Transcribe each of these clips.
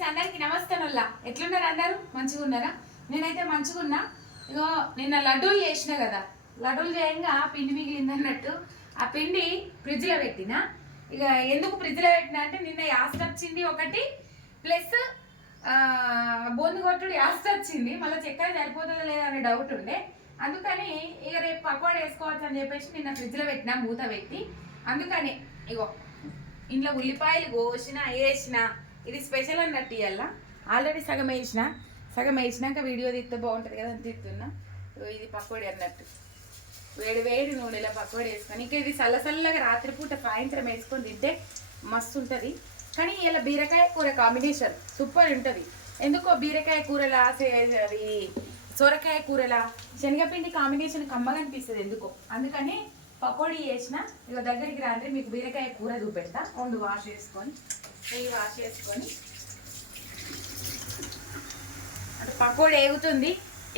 Friends అందరికి నమస్తేనుల్లా ఎట్లున్నారు అందరూ మంచిగా ఉన్నారా? నేనైతే మంచిగా ఉన్నా. ఇగో నిన్న లడ్డూలు చేసిన కదా, లడ్డూలు చేయంగా పిండి మిగిలింది అన్నట్టు ఆ పిండి ఫ్రిడ్జ్లో పెట్టిన. ఇక ఎందుకు ఫ్రిడ్జ్లో పెట్టినా అంటే నిన్న యాస్ట్ వచ్చింది ఒకటి, ప్లస్ బొందు కొట్టుడు యాస్ట్ వచ్చింది. మళ్ళీ చక్కెర సరిపోతుందో లేదా అనే డౌట్ ఉండే, అందుకని ఇక రేపు పకోడా వేసుకోవచ్చు అని చెప్పేసి నిన్న ఫ్రిడ్జ్లో పెట్టినా మూత పెట్టి. అందుకని ఇగో ఇంట్లో ఉల్లిపాయలు కోసిన వేసిన, ఇది స్పెషల్ అన్నట్టు ఇవాళ. ఆల్రెడీ సగం వేసినాక వీడియో తీస్తే బాగుంటుంది కదా అని తీస్తున్నా. ఇది పకోడీ అన్నట్టు, వేడి వేడి నూనెలో పకోడీ వేసుకొని, ఇంకా ఇది చల్లగా రాత్రిపూట సాయంత్రం వేసుకొని తింటే మస్తు ఉంటుంది. కానీ ఇలా బీరకాయ కూర కాంబినేషన్ సూపర్ ఉంటుంది. ఎందుకో బీరకాయ కూరలా అది సొరకాయ కూరలా శనగపిండి కాంబినేషన్ కమ్మగా అనిపిస్తుంది ఎందుకో. అందుకని పకోడీ వేసిన. ఇక దగ్గరికి రాండి మీకు బీరకాయ కూర చూపెడతా. వండు వాష్ చేసుకొని నెయ్యి వాష్ చేసుకొని అటు పకోడీ వేగుతుంది.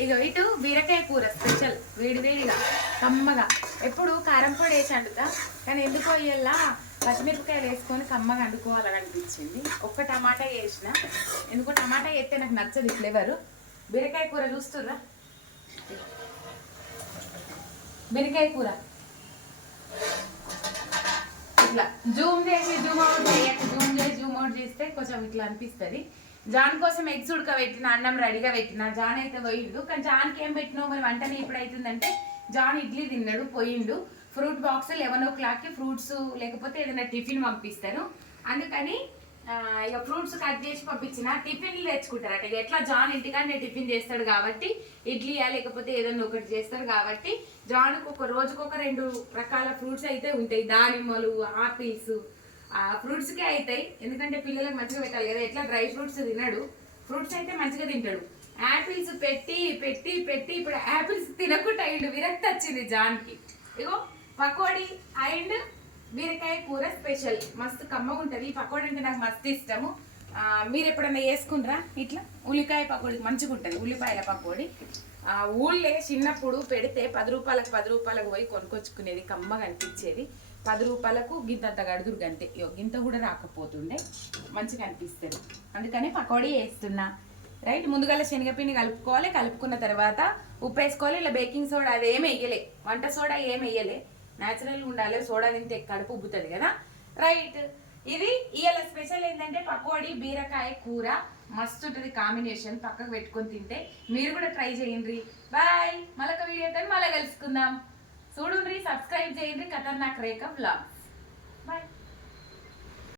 ఇక ఇటు బీరకాయ కూర స్పెషల్ వేడివేడిగా కమ్మగా. ఎప్పుడు కారం పొడి వేసి వండుతా, కానీ ఎందుకో ఇవాళ పచ్చిమిరపకాయలు వేసుకొని కమ్మగా వండుకోవాలని అనిపించింది. ఒక్క టమాటా వేసిన, ఎందుకో టమాటా వేస్తే నాకు నచ్చదు ఫ్లేవరు. బీరకాయ కూర చూస్తుర్రా, బీరకాయ కూర ఇట్లా జూమ్ చేసి జూమ్ అవుట్ చేస్తే కొంచెం ఇట్లా అనిపిస్తుంది. జాన్ కోసం ఎగ్స్ ఉడకబెట్టిన, అన్నం రెడీగా పెట్టిన. జాన్ అయితే పోయిండు, కానీ జాన్కి ఏం పెట్టినావు మరి వంటనే ఇప్పుడు అవుతుందంటే, జాన్ ఇడ్లీ తిన్నాడు పోయిండు. ఫ్రూట్ బాక్స్ 11 o'clockకి ఫ్రూట్స్ లేకపోతే ఏదైనా టిఫిన్ పంపిస్తారు. అందుకని ఇక ఫ్రూట్స్ కట్ చేసి పంపించిన. టిఫిన్లు తెచ్చుకుంటారట. ఇక ఎట్లా జాన్ ఇంటికానే టిఫిన్ చేస్తాడు కాబట్టి, ఇడ్లీయా లేకపోతే ఏదైనా ఒకటి చేస్తాడు కాబట్టి జాన్కు ఒక రోజుకొక 2 రకాల ఫ్రూట్స్ అయితే ఉంటాయి. దానిమ్మలు, ఆపిల్స్, ఫ్రూట్స్కే అవుతాయి. ఎందుకంటే పిల్లలకు మంచిగా పెట్టాలి కదా. ఎట్లా డ్రై ఫ్రూట్స్ తినడు, ఫ్రూట్స్ అయితే మంచిగా తింటాడు. యాపిల్స్ పెట్టి పెట్టి పెట్టి ఇప్పుడు యాపిల్స్ తినకుండా అయిండు, విరక్తి వచ్చింది జాన్కి. ఇగో పకోడీ అండ్ బీరకాయ కూర స్పెషల్ మస్తు కమ్మగా ఉంటుంది. ఈ పకోడీ అంటే నాకు మస్తు ఇష్టము. మీరు ఎప్పుడన్నా వేసుకుంటారా ఇట్లా? ఉల్లిపాయ పకోడీ మంచిగా ఉంటుంది. ఉల్లిపాయల పకోడీ ఊళ్ళే చిన్నప్పుడు పెడితే 10 రూపాయలకు పోయి కొనుక్కొచ్చుకునేది, కమ్మగా అనిపించేది. 10 రూపాయలకు గింతంత గడుదురు గంతే, గింత కూడా రాకపోతుండే, మంచిగా అనిపిస్తుంది. అందుకని పకోడీ వేస్తున్నా. రైట్, ముందుగా శనగపిండి కలుపుకోవాలి. కలుపుకున్న తర్వాత ఉప్పు వేసుకోవాలి. ఇలా బేకింగ్ సోడా అది ఏమి వేయలే, వంట సోడా ఏమి వేయలే, న్యాచురల్గా ఉండాలి. సోడా తింటే కడుపు ఉబ్బుతుంది కదా. రైట్, ఇది ఇవాళ స్పెషల్ ఏంటంటే పకోడీ బీరకాయ కూర మస్తు ఉంటుంది కాంబినేషన్. పక్కకు పెట్టుకొని తింటే మీరు కూడా ట్రై చేయండి. బాయ్, మళ్ళొక వీడియోతో మళ్ళీ కలుసుకుందాం. చూడండి, సబ్స్క్రైబ్ చేయండి ఖతర్నాక్ రేఖ వ్లాగ్స్. బాయ్.